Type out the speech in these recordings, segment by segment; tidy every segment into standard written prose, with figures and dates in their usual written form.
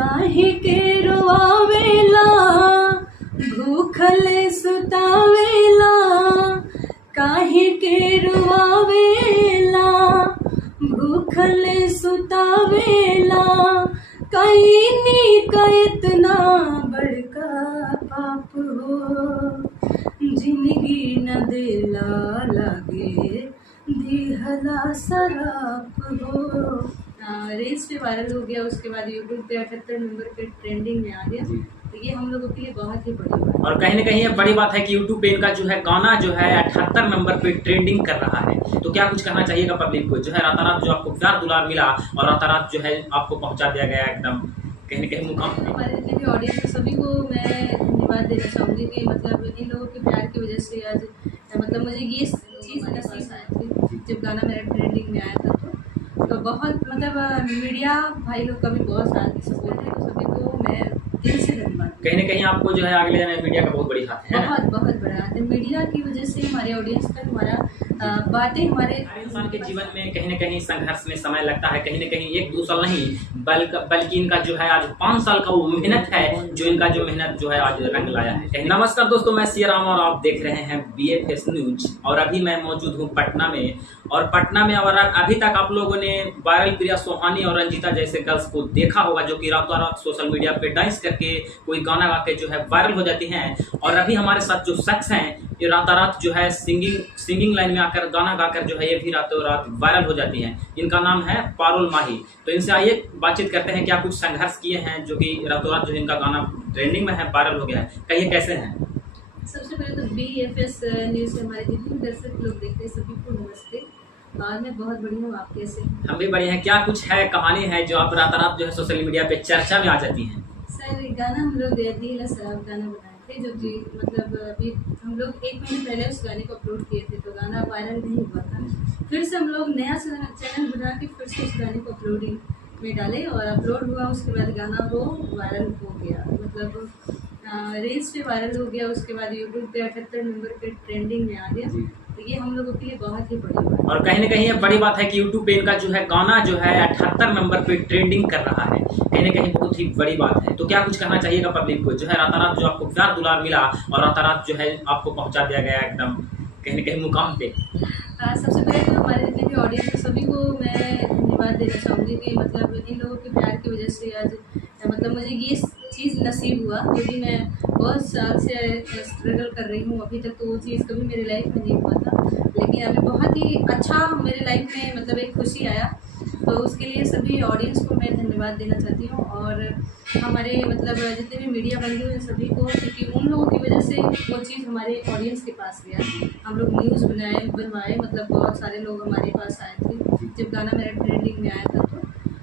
काहे के रोआवेला भूखले सुतावेला, काहे के रोआवेला भूखले सुतावेला। कईनी का इतना बड़का पाप हो, जिंदगी न देला लागे दिहला शराप हो। रील्स पे वायरल हो गया, उसके बाद यूट्यूब पे 78 नंबर पे ट्रेंडिंग में आ गया। तो ये हम लोगों के लिए बहुत ही बड़ी बात है। और कहीं ना कहीं ये बड़ी बात है कि यूट्यूब पे इनका जो है गाना जो है 78 नंबर पे ट्रेंडिंग कर रहा है। तो क्या कुछ कहना चाहिएगा पब्लिक को, जो है रातारात जो आपको प्यार दुलार मिला और रातारात जो है आपको पहुंचा दिया गया एकदम कहीं ना कहीं मुकाम पे। हमारे जितने भी ऑडियंस है सभी को मैं धन्यवाद देना चाहूँगी कि मतलब इन लोगों के प्यार की वजह से आज मतलब मुझे ये चीज़ नसीब आई थी जब गाना मेरा ट्रेंडिंग में आया था। तो बहुत मतलब मीडिया भाई लोग का भी बहुत साथ सपोर्ट है, तो सभी को मैं दिल से धन्यवाद। कहीं ना कहीं आपको जो है आगे ले जाने में मीडिया का बहुत बड़ी हाथ है। बहुत बड़ा हाथ है। मीडिया की वजह से हमारे ऑडियंस तक हमारा बातें हमारे इंसान के जीवन में कहीं ना कहीं संघर्ष में समय लगता है। कहीं ना कहीं 1-2 साल नहीं बल्कि इनका जो है आज 5 साल का वो मेहनत है, जो इनका जो मेहनत जो है आज रंग लाया है। नमस्कार दोस्तों, मैं सिया राम और आप देख रहे हैं BFS न्यूज। और अभी मैं मौजूद हूँ पटना में। और अभी तक आप लोगों ने वायरल प्रिया सोहानी और रंजीता जैसे गर्ल्स को देखा होगा, जो कि रातों रात सोशल मीडिया पे डांस करके कोई गाना गा के जो है वायरल हो जाती हैं। और अभी हमारे साथ जो शख्स हैं ये रातारात जो है सिंगिंग लाइन में आकर गाना गाकर जो है ये भी रातों रात वायरल हो जाती हैं। इनका नाम है पारुल माही। तो इनसे आइए बातचीत करते हैं, क्या कुछ संघर्ष किए हैं जो कि रातों रात जो इनका गाना ट्रेंडिंग में है, वायरल हो गया है। कहिए कैसे हैं? सबसे पहले तो BFS न्यूज़ से हमारे जितने दर्शक लोग देखते हैं सभी को नमस्ते। और मैं बहुत बढ़िया हूँ, आप कैसे? हम भी बढ़िया हैं। क्या कुछ है कहानी है जो आप रातारात जो है सोशल मीडिया पे चर्चा में आ जाती हैं? सर गाना हम लोग दिल शराब गाना बनाए थे, जो कि मतलब अभी हम लोग 1 महीने पहले उस गाने को अपलोड किए थे, तो गाना वायरल नहीं हुआ था। फिर से हम लोग नया चैनल बना के फिर से उस गाने को अपलोडिंग में डाले और अपलोड हुआ। उसके बाद गाना वो वायरल हो गया, मतलब रील्स पे वायरल हो गया। उसके बाद यूट्यूब पे 78 नंबर पे ट्रेंडिंग में आ गया। तो ये हम लोगों के लिए बहुत ही बड़ी बात है। और कहीं ना कहीं ये बड़ी बात है कि यूट्यूब पे इनका जो है गाना जो है 78 नंबर पे ट्रेंडिंग कर रहा है। कहीं ना कहीं बहुत ही बड़ी बात है। तो क्या कुछ कहना चाहिएगा पब्लिक को, जो है रातारात जो आपको प्यार दुलार मिला और रातारात जो है आपको पहुंचा दिया गया एकदम कहीं ना कहीं मुकाम पे। सबसे पहले तो हमारे जितने भी ऑडियंस है सभी को मैं धन्यवाद देना चाहूँगी कि मतलब इन लोगों के प्यार की वजह से आज मतलब मुझे ये चीज़ नसीब हुआ, क्योंकि मैं बहुत साल से स्ट्रगल कर रही हूँ। अभी तक तो वो चीज़ कभी मेरे लाइफ में नहीं हुआ था, लेकिन अभी बहुत ही अच्छा मेरे लाइफ में मतलब एक खुशी आया। तो उसके लिए सभी ऑडियंस को मैं धन्यवाद देना चाहती हूँ। और हमारे मतलब जितने भी मीडिया बंधु हैं सभी को, क्योंकि उन लोगों की वजह से वो चीज़ हमारे ऑडियंस के पास गया। हम लोग न्यूज़ बनवाए, मतलब बहुत सारे लोग हमारे पास आए थे जब गाना मेरा ट्रेंडिंग में आया था।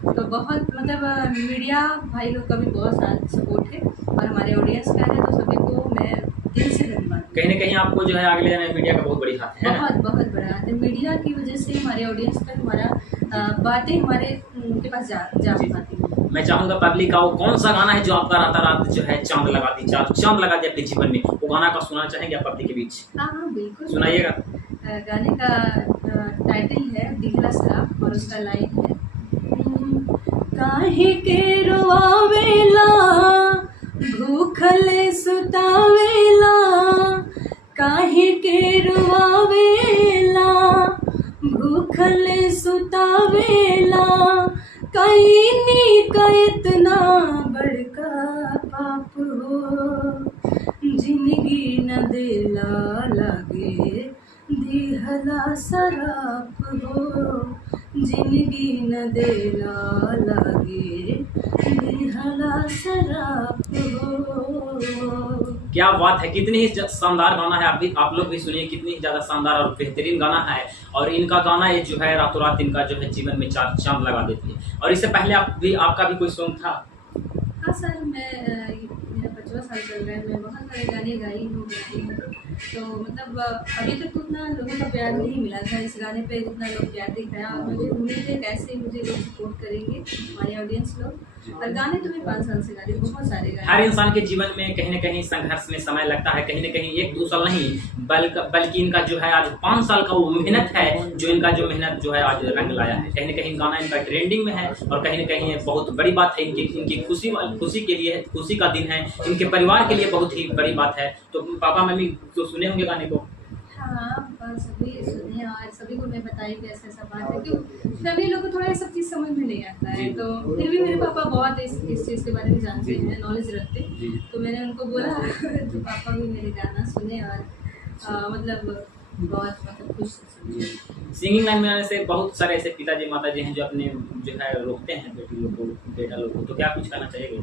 तो बहुत मतलब मीडिया भाई लोग का भी बहुत साथ सपोर्ट है और हमारे ऑडियंस का है, तो सभी को मैं दिल से धन्यवाद। कहीं ना कहीं आपको जो है आगे ले जाने में मीडिया का बहुत बड़ी हाथ है। बहुत बड़ा हाथ है। मीडिया की वजह से हमारे ऑडियंस तक हमारा बातें हमारे के पास जा पाती है। मैं चाहूंगा पब्लिक का वो कौन सा गाना है जो आपका रातारात जो है चांद लगा दी अपने जीवन में, वो गाना का सुनाना चाहेंगे आप पब्लिक के बीच? हाँ बिल्कुल सुनाइएगा। गाने का टाइटल है दिहला शराब और उसका लाइन है, काहे के रोआवेला भूखले सुतावेला, काहे के रोआवेला भूखले सुतावेला। कईनी का इतना बड़का पाप हो, जिंदगी न देला लागे दिहला शराप हो, जिंदगी न देला लागे दिहला शराप हो। क्या बात है, कितनी ही शानदार गाना है। आप लोग भी सुनिए, कितनी ही ज्यादा शानदार और बेहतरीन गाना है। और इनका गाना ये जो है रातों रात इनका जो है जीवन में चांद लगा देती है। और इससे पहले आपका भी कोई सॉन्ग था? हाँ सर, मेरा 5वां साल चल रहा है। मैं बहुत सारे गाने गाई हूँ, तो मतलब अभी तक तो उतना लोगों का प्यार नहीं मिला था इस गाने पे, उतना लोग प्यार दिखाया। और मुझे उम्मीद है कैसे मुझे लोग सपोर्ट करेंगे, हमारे ऑडियंस लोग। और गाने तो मैं 5 साल से गा रही हूँ, बहुत सारे गाने। हर इंसान के जीवन में कहीं न कहीं संघर्ष में समय लगता है, कहीं न कहीं 1-2 साल नहीं बल्कि इनका जो है आज 5 साल का वो मेहनत है जो इनका जो मेहनत जो है आज रंग लाया है। कहीं न कहीं गाना इनका ट्रेंडिंग में है और कहीं न कहीं ये बहुत बड़ी बात है इनकी खुशी के लिए, खुशी का दिन है, इनके परिवार के लिए बहुत ही बड़ी बात है। तो पापा मम्मी तो सुने होंगे गाने को? हाँ, सभी सुने और सभी को मैं बताई कि ऐसा-ऐसा बात है, क्यों फैमिली लोग को थोड़ा ये सब चीज़ समझ में नहीं आता है, तो फिर भी मेरे पापा बहुत इस चीज़ के बारे में जानते हैं, नॉलेज रखते हैं, तो मैंने उनको बोला तो पापा भी मेरे गाना सुने और मतलब बहुत खुश थे। सिंगिंग लाइन में आने से बहुत सारे ऐसे पिताजी माताजी हैं जो अपने जो है रोकते हैं बेटा लोग को, तो क्या कुछ कहना चाहिए?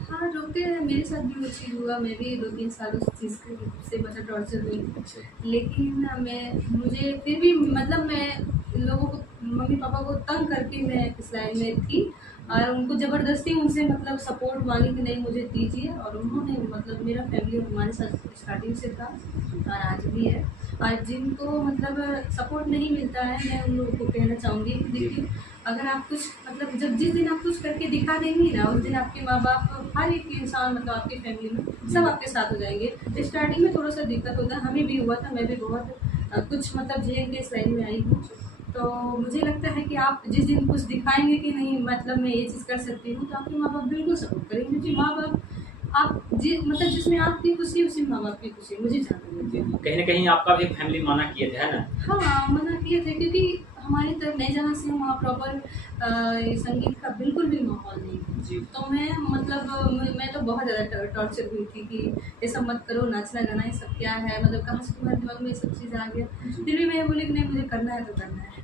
हाँ, रोकते हैं, मेरे साथ भी वो चीज़ हुआ, मैं भी 2-3 साल उस चीज़ से मतलब टॉर्चर हुई, लेकिन मुझे फिर भी मतलब मैं लोगों को, मम्मी पापा को तंग करके मैं इस लाइन में थी और उनको ज़बरदस्ती उनसे मतलब सपोर्ट मांगी कि नहीं मुझे दीजिए, और उन्होंने मतलब मेरा फैमिली हमारे साथ स्टार्टिंग से था और आज भी है। और जिनको मतलब सपोर्ट नहीं मिलता है, मैं उन लोगों को कहना चाहूँगी कि देखिए, अगर आप कुछ मतलब जिस दिन आप कुछ करके दिखा देंगी ना, उस दिन आपके माँ बाप, हर एक इंसान मतलब आपकी फैमिली में सब आपके साथ हो जाएंगे। स्टार्टिंग में थोड़ा सा दिक्कत होता है, हमें भी हुआ था, मैं भी बहुत कुछ मतलब झेल के इस लाइन में आई हूँ। तो मुझे लगता है कि आप जिस दिन कुछ दिखाएंगे कि नहीं मतलब मैं ये चीज़ कर सकती हूँ, तो आपके माँ बाप बिल्कुल सपोर्ट करेंगे, क्योंकि माँ बाप आप मतलब जिसमें आपकी खुशी उसी माँ बाप की खुशी, मुझे ज़्यादा लगती है। कहीं न कहीं आपका भी फैमिली मना किए थे, है ना? हाँ, मना किए थे, क्योंकि हमारी तरफ मैं जहाँ से हूँ वहाँ प्रॉपर संगीत का बिल्कुल भी माहौल नहीं है। तो मैं मतलब मैं तो बहुत ज़्यादा टॉर्चर हुई थी कि ये सब मत करो, नाचना गाना ये सब क्या है, मतलब कहाँ से तुम्हारे दिमाग में ये सब चीज़ आ गया। फिर भी मैं बोली कि नहीं, मुझे करना है तो करना है।